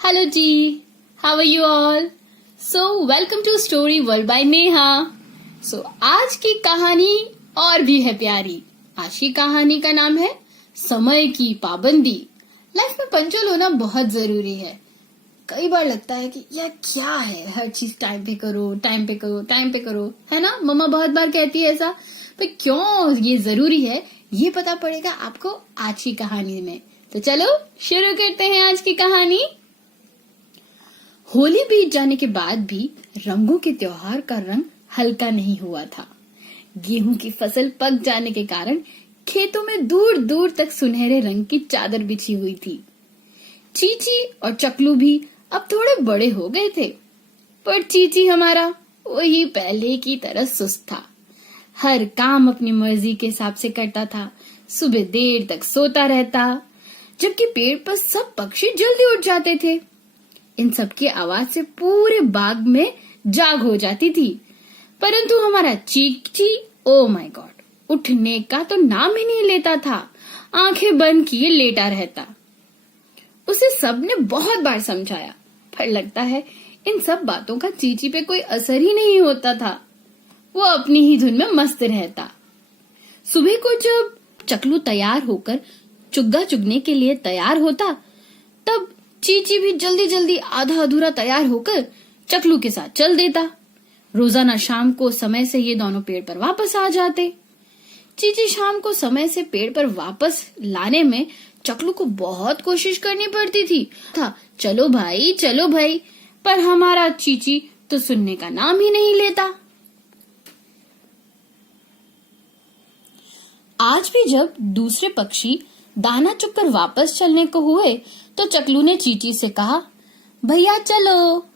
Hello ji, how are you all? So welcome to Story World by Neha. So आज की कहानी और भी है प्यारी. आज की कहानी का नाम है समय की पाबंदी. लाइफ में पंचुअल होना बहुत जरूरी है. कई बार लगता है कि यार क्या है, हर चीज टाइम पे करो, टाइम पे करो, टाइम पे करो, है ना. मम्मा बहुत बार कहती है ऐसा. पर क्यों ये जरूरी है ये पता पड़ेगा आपको आज की कहानी में. तो चलो शुरू करते हैं आज की कहानी. होली बीत जाने के बाद भी रंगों के त्योहार का रंग हल्का नहीं हुआ था. गेहूं की फसल पक जाने के कारण खेतों में दूर दूर तक सुनहरे रंग की चादर बिछी हुई थी. चीची और चकलू भी अब थोड़े बड़े हो गए थे, पर चीची हमारा वही पहले की तरह सुस्त था. हर काम अपनी मर्जी के हिसाब से करता था. सुबह देर तक सोता रहता, जबकि पेड़ पर सब पक्षी जल्दी उठ जाते थे. इन सब की आवाज से पूरे बाग में जाग हो जाती थी. परंतु हमारा चीची, ओ माय गॉड, उठने का तो नाम ही नहीं लेता था. आंखें बंद किए लेटा रहता. उसे सबने बहुत बार समझाया, पर लगता है इन सब बातों का चीची पे कोई असर ही नहीं होता था. वो अपनी ही धुन में मस्त रहता. सुबह को जब चकलू तैयार होकर चुग्गा चुगने के लिए तैयार होता, तब चीची भी जल्दी जल्दी आधा अधूरा तैयार होकर चकलू के साथ चल देता. रोजाना शाम को समय से ये दोनों पेड़ पर वापस आ जाते. चीची शाम को समय से पेड़ पर वापस लाने में चकलू को बहुत कोशिश करनी पड़ती थी. चलो भाई, पर हमारा चीची तो सुनने का नाम ही नहीं लेता. आज भी जब दूसरे पक्षी दाना चुगकर वापस चलने को हुए, तो चकलू ने चीची से कहा, भैया चलो.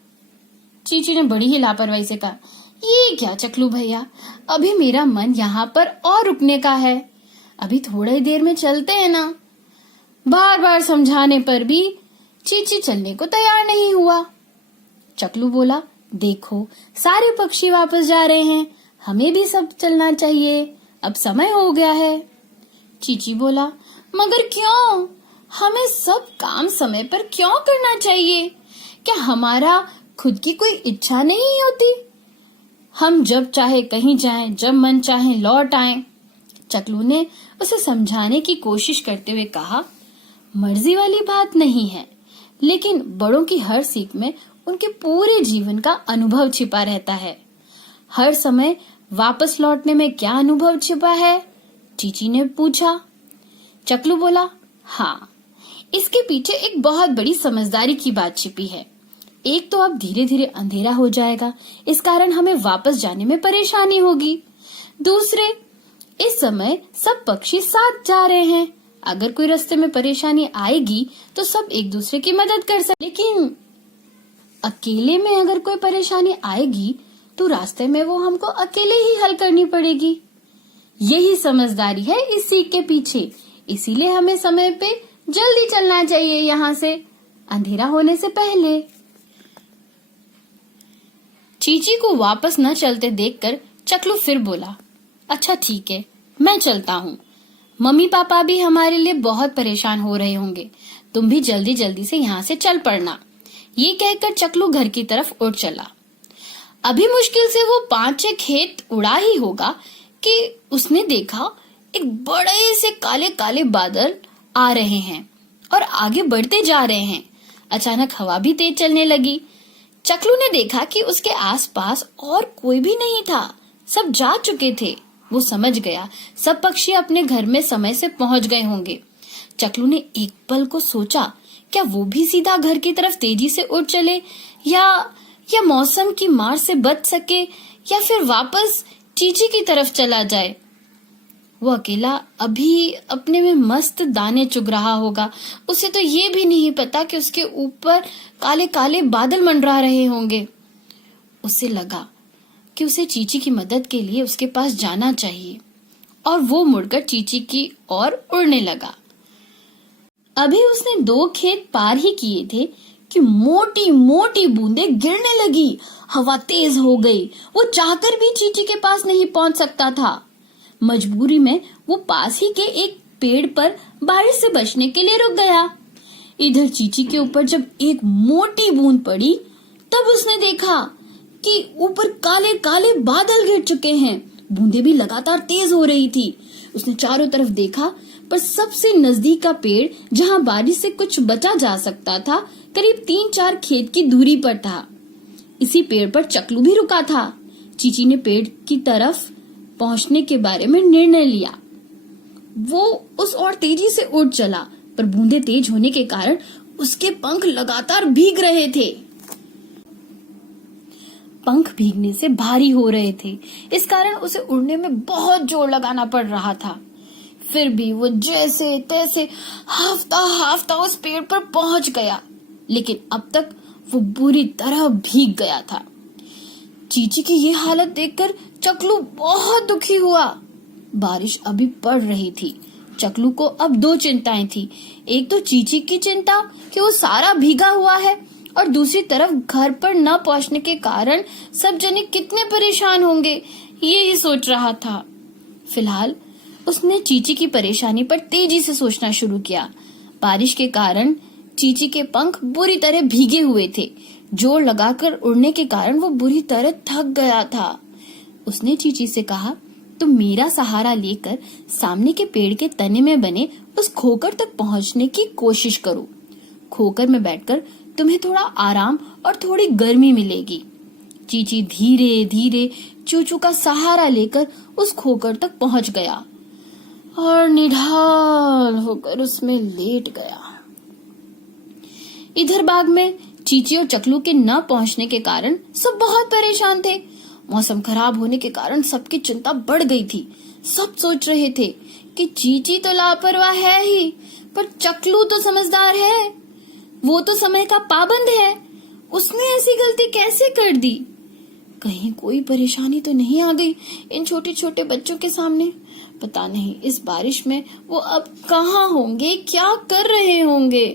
चीची ने बड़ी ही लापरवाही से कहा, ये क्या चकलू भैया, अभी मेरा मन यहाँ पर और रुकने का है. अभी थोड़ी देर में चलते हैं ना. बार बार समझाने पर भी चीची चलने को तैयार नहीं हुआ. चकलू बोला, देखो सारे पक्षी वापस जा रहे हैं, हमें भी सब चलना चाहिए, अब समय हो गया है. चीची बोला, मगर क्यों, हमें सब काम समय पर क्यों करना चाहिए? क्या हमारा खुद की कोई इच्छा नहीं होती? हम जब चाहे कहीं जाएं, जब मन चाहे लौट आएं. चकलू ने उसे समझाने की कोशिश करते हुए कहा, मर्जी वाली बात नहीं है, लेकिन बड़ों की हर सीख में उनके पूरे जीवन का अनुभव छिपा रहता है. हर समय वापस लौटने में क्या अनुभव छिपा है? चीची ने पूछा. चकलू बोला, हाँ, इसके पीछे एक बहुत बड़ी समझदारी की बात छिपी है. एक तो अब धीरे धीरे अंधेरा हो जाएगा, इस कारण हमें वापस जाने में परेशानी होगी. दूसरे, इस समय सब पक्षी साथ जा रहे हैं. अगर कोई रास्ते में परेशानी आएगी तो सब एक दूसरे की मदद कर सकते, लेकिन अकेले में अगर कोई परेशानी आएगी तो रास्ते में वो हमको अकेले ही हल करनी पड़ेगी. यही समझदारी है इस सीख के पीछे. इसीलिए हमें समय पे जल्दी चलना चाहिए, यहाँ से अंधेरा होने से पहले. चीची को वापस न चलते देखकर चकलू फिर बोला, अच्छा ठीक है, मैं चलता हूँ. मम्मी पापा भी हमारे लिए बहुत परेशान हो रहे होंगे, तुम भी जल्दी जल्दी से यहाँ से चल पड़ना. ये कहकर चकलू घर की तरफ उड़ चला. अभी मुश्किल से वो 5-6 खेत उड़ा ही होगा कि उसने देखा एक बड़े से काले काले बादल आ रहे हैं और आगे बढ़ते जा रहे हैं. अचानक हवा भी तेज चलने लगी. चकलू ने देखा कि उसके आसपास और कोई भी नहीं था, सब जा चुके थे. वो समझ गया सब पक्षी अपने घर में समय से पहुंच गए होंगे. चकलू ने एक पल को सोचा, क्या वो भी सीधा घर की तरफ तेजी से उड़ चले, या मौसम की मार से बच सके, या फिर वापस चीची की तरफ चला जाए. वो अकेला अभी अपने में मस्त दाने चुग रहा होगा. उसे तो ये भी नहीं पता कि उसके ऊपर काले काले बादल मंडरा रहे होंगे. उसे लगा कि उसे चीची की मदद के लिए उसके पास जाना चाहिए, और वो मुड़कर चीची की ओर उड़ने लगा. अभी उसने 2 खेत पार ही किए थे कि मोटी मोटी बूंदें गिरने लगी. हवा तेज हो गई. वो चाहकर भी चीची के पास नहीं पहुंच सकता था. मजबूरी में वो पास ही के एक पेड़ पर बारिश से बचने के लिए रुक गया. इधर चीची के ऊपर जब एक मोटी बूंद पड़ी तब उसने देखा कि ऊपर काले काले बादल घिर चुके हैं। बूंदें भी लगातार तेज हो रही थी। उसने चारों तरफ देखा, पर सबसे नजदीक का पेड़ जहां बारिश से कुछ बचा जा सकता था करीब 3-4 खेत की दूरी पर था। इसी पेड़ पर चकलू भी रुका था। चीची ने पेड़ की तरफ पहुंचने के बारे में निर्णय लिया। वो उस और तेजी से उड़ चला, पर बूंदें तेज होने के कारण उसके पंख लगातार भीग रहे थे। पंख भीगने से भारी हो रहे थे, इस कारण उसे उड़ने में बहुत जोर लगाना पड़ रहा था। फिर भी वो जैसे तैसे हाफता उस पेड़ पर पहुंच गया, लेकिन अब तक वो बुरी तरह भीग गया था। चीची की ये हालत देखकर चकलू बहुत दुखी हुआ। बारिश अभी पड़ रही थी। चकलू को अब 2 चिंताएं थी। एक तो चीची की चिंता कि वो सारा भीगा हुआ है, और दूसरी तरफ घर पर न पहुंचने के कारण सब जने कितने परेशान होंगे, ये ही सोच रहा था। फिलहाल उसने चीची की परेशानी पर तेजी से सोचना शुरू किया। बारिश के कारण चीची के पंख बुरी तरह भीगे हुए थे। जोर लगाकर उड़ने के कारण वो बुरी तरह थक गया था। उसने चीची से कहा, तुम मेरा सहारा लेकर सामने के पेड़ के तने में बने उस खोकर तक पहुंचने की कोशिश करो। खोकर में बैठकर तुम्हें थोड़ा आराम और थोड़ी गर्मी मिलेगी। चीची धीरे धीरे चूचू का सहारा लेकर उस खोकर तक पहुंच गया और निढाल होकर उसमें लेट गया। इधर बाग में चीची और चकलू के न पहुंचने के कारण सब बहुत परेशान थे। मौसम खराब होने के कारण सबकी चिंता बढ़ गई थी। सब सोच रहे थे कि चीची तो लापरवाह है ही, पर चकलू तो समझदार है। वो तो समय का पाबंद है। उसने ऐसी गलती कैसे कर दी? कहीं कोई परेशानी तो नहीं आ गई इन छोटे छोटे बच्चों के सामने? पता नहीं इस बारिश में वो अब कहाँ होंगे, क्या कर रहे होंगे।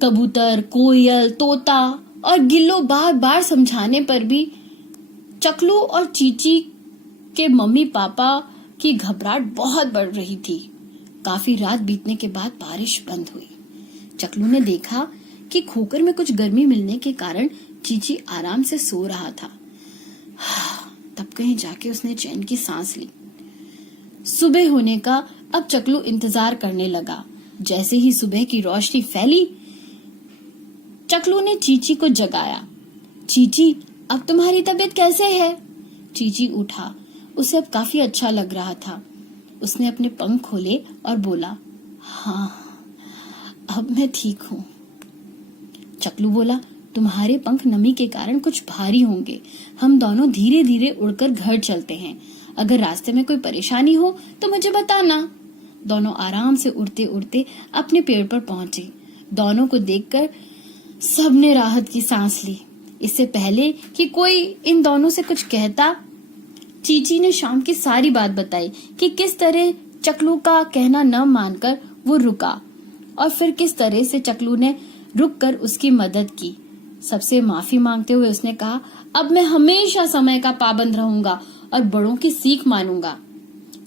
कबूतर, कोयल, तोता और गिल्लो बार बार समझाने पर भी चकलू और चीची के मम्मी पापा की घबराहट बहुत बढ़ रही थी। काफी रात बीतने के बाद बारिश बंद हुई। चकलू ने देखा कि खोकर में कुछ गर्मी मिलने के कारण चीची आराम से सो रहा था। तब कहीं जाके उसने चैन की सांस ली। सुबह होने का अब चकलू इंतजार करने लगा। जैसे ही सुबह की रोशनी फैली, चकलू ने चीची को जगाया। चीची, अब तुम्हारी तबीयत कैसे है? चीची उठा। उसे अब काफी अच्छा लग रहा था। उसने अपने पंख खोले और बोला, हाँ, अब मैं ठीक हूँ। चकलू बोला, तुम्हारे पंख नमी के कारण कुछ भारी होंगे। हम दोनों धीरे धीरे उड़कर घर चलते हैं। अगर रास्ते में कोई परेशानी हो तो मुझे बताना। दोनों आराम से उड़ते उड़ते अपने पेड़ पर पहुंचे। दोनों को देखकर सबने राहत की सांस ली। इससे पहले कि कोई इन दोनों से कुछ कहता, चीची ने शाम की सारी बात बताई कि किस तरह चकलू का कहना न मानकर वो रुका, और फिर किस तरह से चकलू ने रुककर उसकी मदद की। सबसे माफी मांगते हुए उसने कहा, अब मैं हमेशा समय का पाबंद रहूंगा और बड़ों की सीख मानूंगा।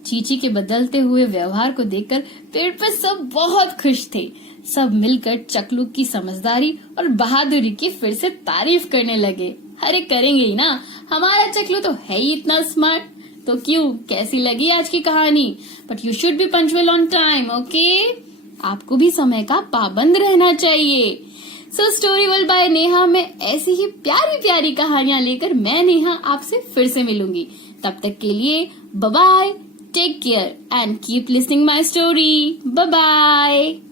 चीची के बदलते हुए व्यवहार को देखकर पेड़ पर सब बहुत खुश थे। सब मिलकर चकलू की समझदारी और बहादुरी की फिर से तारीफ करने लगे। अरे करेंगे ही ना, हमारा चकलू तो है ही इतना स्मार्ट। तो क्यों, कैसी लगी आज की कहानी? But you should be punctual on time, okay? आपको भी समय का पाबंद रहना चाहिए। So story world by Neha में ऐसी ही प्यारी प्यारी कहानियां लेकर मैं नेहा आपसे फिर से मिलूंगी। तब तक के लिए bye bye, take care and keep listening my story. Bye bye.